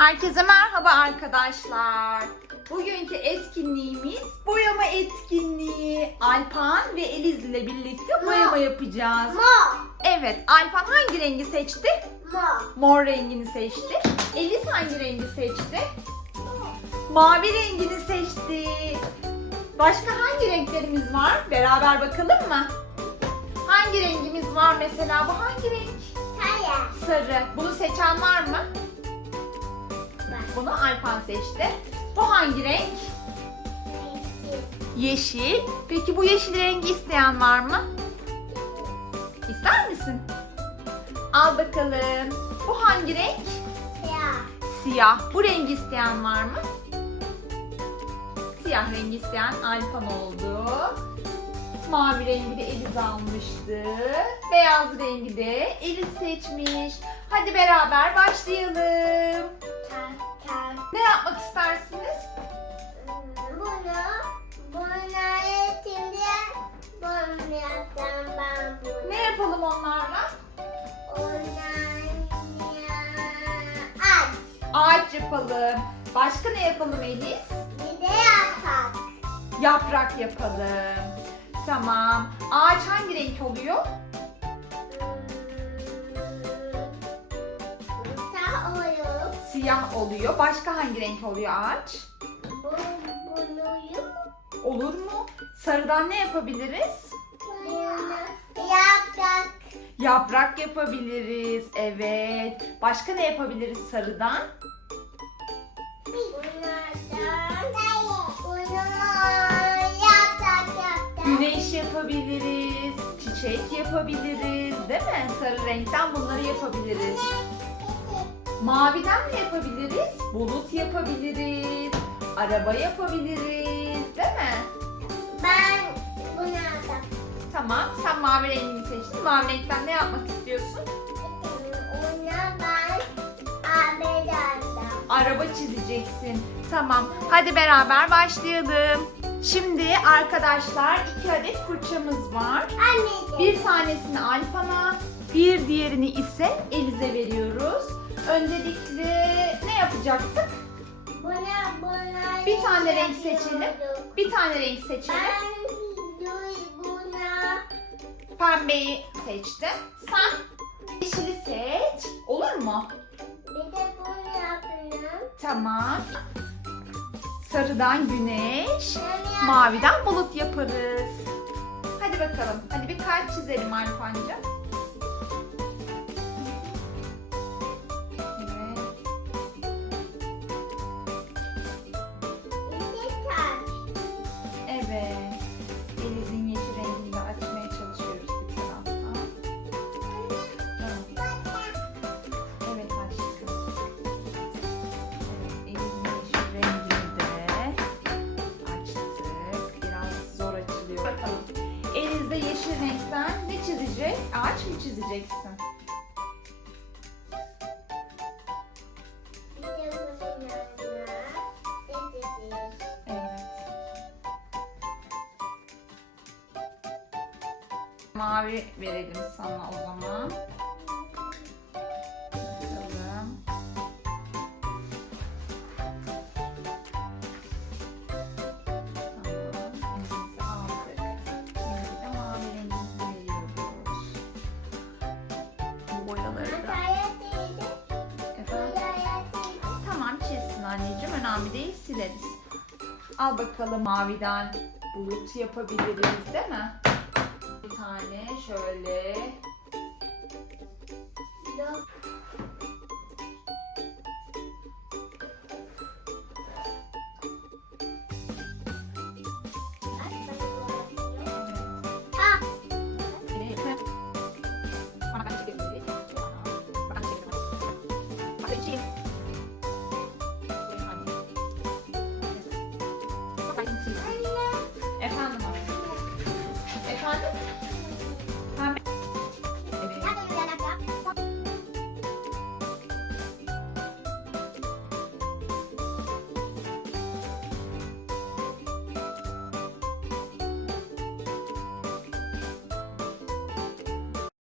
Herkese merhaba arkadaşlar. Bugünkü etkinliğimiz boyama etkinliği. Alpan ve Eliz ile birlikte boyama yapacağız. Mor. Evet, Alpan hangi rengi seçti? Mor. Mor rengini seçti. Eliz hangi rengi seçti? Mavi rengini seçti. Başka hangi renklerimiz var? Beraber bakalım mı? Hangi rengimiz var mesela? Bu hangi renk? Kaya. Sarı. Bunu seçen var mı? Bunu Alpan seçti. Bu hangi renk? Yeşil. Peki bu yeşil rengi isteyen var mı? İster misin? Al bakalım. Bu hangi renk? Siyah. Siyah. Bu rengi isteyen var mı? Siyah rengi isteyen Alpan oldu. Mavi rengi de Eliz almıştı. Beyaz rengi de Eliz seçmiş. Hadi beraber başlayalım. Tak tak. Ne yapmak istersiniz? Bunu, bunu şimdi bunu yapacağım ben bunu. Ne yapalım onlarla? Ondan aç. Ağaç yapalım. Başka ne yapalım Eliz? Bir de yatak. Yaprak yapalım. Tamam. Ağaç hangi renk oluyor? Siyah oluyor. Başka hangi renk oluyor ağaç? Bu, bunu Olur mu? Sarıdan ne yapabiliriz? yapacak. Yaprak yapabiliriz. Evet. Başka ne yapabiliriz sarıdan? Güneş yapabiliriz. Çiçek yapabiliriz. Değil mi? Sarı renkten bunları yapabiliriz. Maviden ne yapabiliriz? Bulut yapabiliriz. Araba yapabiliriz. Değil mi? Ben bunu yapacağım. Tamam. Sen mavi rengini seçtin. Mavi renkten ne yapmak istiyorsun? Ona ben abi. Araba çizeceksin. Tamam. Hadi beraber başlayalım. Şimdi arkadaşlar iki adet fırçamız var. Anneciğim. Bir tanesini Alpan'a, bir diğerini ise Eliz'e veriyoruz. Öncelikle ne yapacaktık? Buna, buna Bir tane renk seçelim. Bir tane renk seçelim. Ben buna Pembeyi seçtim. Sen yeşili seç. Olur mu? bir de bunu yapıyorum. Tamam. Sarıdan güneş, Ben maviden bulut yaparız. Hadi bakalım. Hadi bir kalp çizelim Alpancığım. Evet. Renkten ne çizecek? Ağaç mı çizeceksin? Evet. Mavi verelim sana o zaman. önemli değil sileriz. Al bakalım maviden bulut yapabiliriz değil mi? Bir tane şöyle. Bir daha.